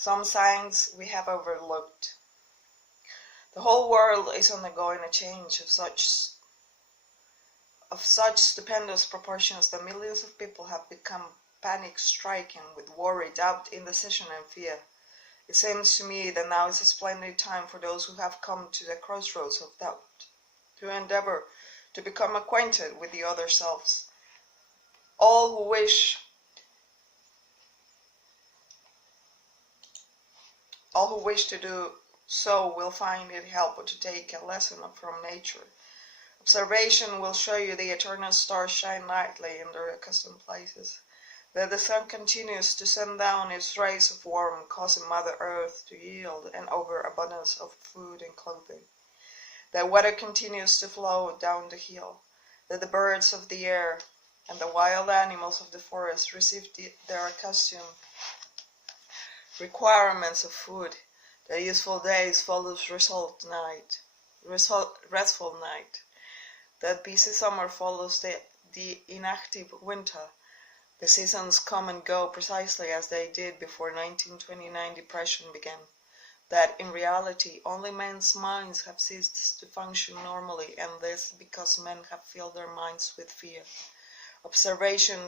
some signs we have overlooked. The whole world is undergoing a change of such stupendous proportions that millions of people have become panic-stricken with worry, doubt, indecision, and fear. It seems to me that now is a splendid time for those who have come to the crossroads of doubt, to endeavor to become acquainted with the other selves. All who wish to do so will find it helpful to take a lesson from nature. Observation will show you the eternal stars shine nightly in their accustomed places, that the sun continues to send down its rays of warmth, causing Mother Earth to yield an overabundance of food and clothing, that water continues to flow down the hill, that the birds of the air and the wild animals of the forest receive their accustomed requirements of food, that useful days follows restful night, that busy summer follows the inactive winter. The seasons come and go precisely as they did before 1929 depression began, that in reality only men's minds have ceased to function normally, and this because men have filled their minds with fear. Observation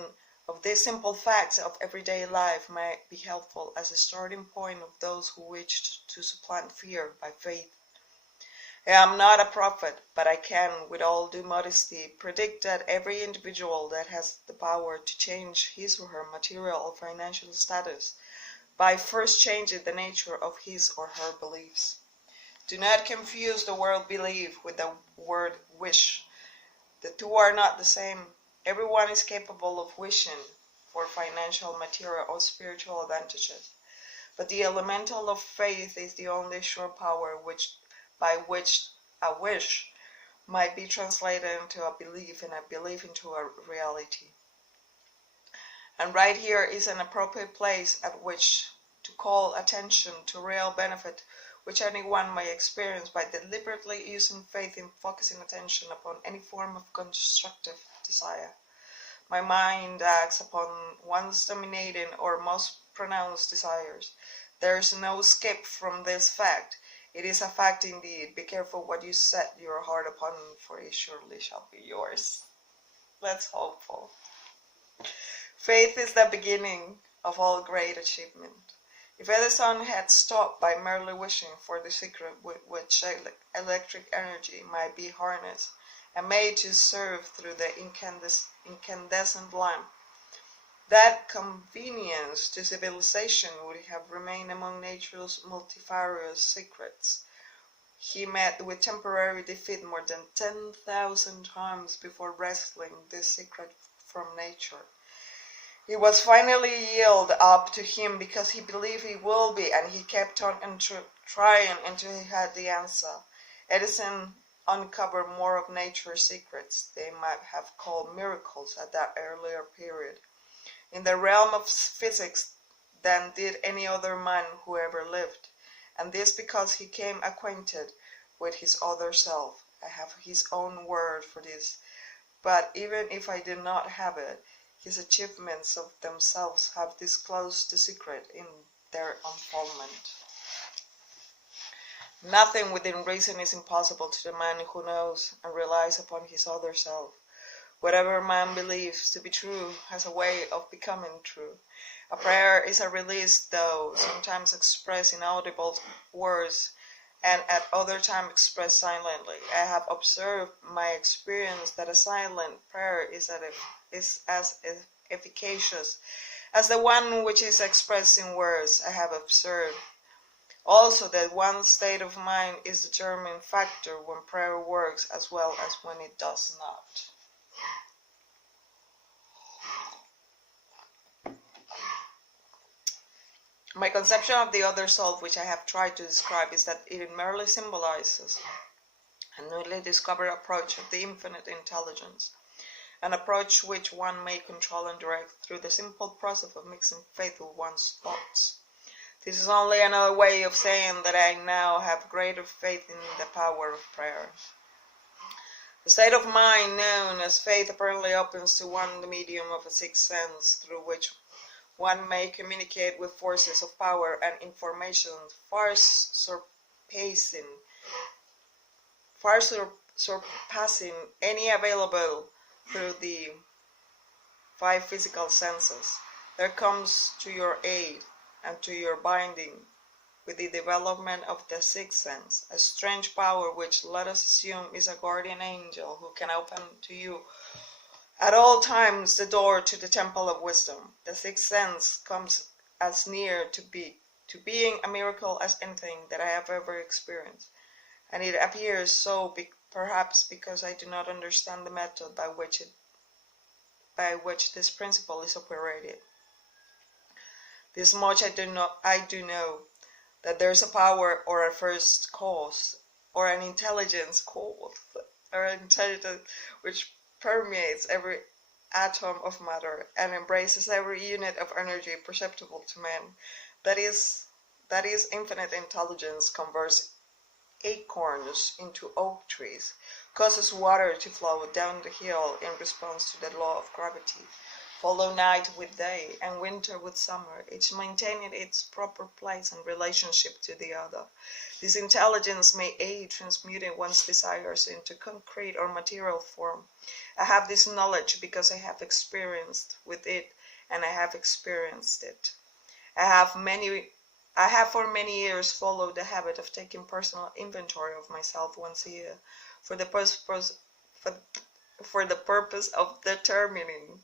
of these simple facts of everyday life may be helpful as a starting point of those who wish to supplant fear by faith. I am not a prophet, but I can, with all due modesty, predict that every individual that has the power to change his or her material or financial status by first changing the nature of his or her beliefs. Do not confuse the word belief with the word wish. The two are not the same. Everyone is capable of wishing for financial, material, or spiritual advantages, but the elemental of faith is the only sure power by which a wish might be translated into a belief, and a belief into a reality. And right here is an appropriate place at which to call attention to real benefit which anyone may experience by deliberately using faith in focusing attention upon any form of constructive desire. My mind acts upon one's dominating or most pronounced desires. There is no escape from this fact. It is a fact indeed. Be careful what you set your heart upon, for it surely shall be yours. That's hopeful. Faith is the beginning of all great achievement. If Edison had stopped by merely wishing for the secret with which electric energy might be harnessed and made to serve through the incandescent lamp, that convenience to civilization would have remained among nature's multifarious secrets. He met with temporary defeat more than 10,000 times before wresting this secret from nature. It was finally yielded up to him because he believed it will be, and he kept on trying until he had the answer. Edison uncovered more of nature's secrets, they might have called miracles at that earlier period, in the realm of physics than did any other man who ever lived, and this because he came acquainted with his other self. I have his own word for this, but even if I did not have it, his achievements of themselves have disclosed the secret in their unfoldment. Nothing within reason is impossible to the man who knows and relies upon his other self. Whatever man believes to be true has a way of becoming true. A prayer is a release, though sometimes expressed in audible words and at other times expressed silently. I have observed my experience that a silent prayer is as efficacious as the one which is expressed in words. I have observed also that one's state of mind is the determining factor when prayer works as well as when it does not. My conception of the other self, which I have tried to describe, is that it merely symbolizes a newly discovered approach of the infinite intelligence, an approach which one may control and direct through the simple process of mixing faith with one's thoughts. This is only another way of saying that I now have greater faith in the power of prayer. The state of mind known as faith apparently opens to one the medium of a sixth sense through which One may communicate with forces of power and information far surpassing any available through the five physical senses. There comes to your aid and to your binding with the development of the sixth sense, a strange power which, let us assume, is a guardian angel who can open to you at all times the door to the temple of wisdom. The sixth sense comes as near to being a miracle as anything that I have ever experienced, and it appears so perhaps because I do not understand the method by which this principle is operated. This much I do know, that there's a power or a first cause or an intelligence which permeates every atom of matter and embraces every unit of energy perceptible to man. That is infinite intelligence converts acorns into oak trees, causes water to flow down the hill in response to the law of gravity, follow night with day and winter with summer, each maintaining its proper place and relationship to the other. This intelligence may aid transmuting one's desires into concrete or material form. I have this knowledge because I have experienced with it, and I have experienced it. I have for many years followed the habit of taking personal inventory of myself once a year, for the purpose of determining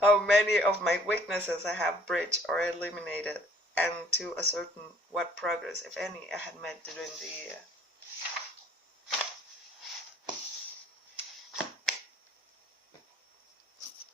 how many of my weaknesses I have bridged or eliminated, and to ascertain what progress, if any, I had made during the year.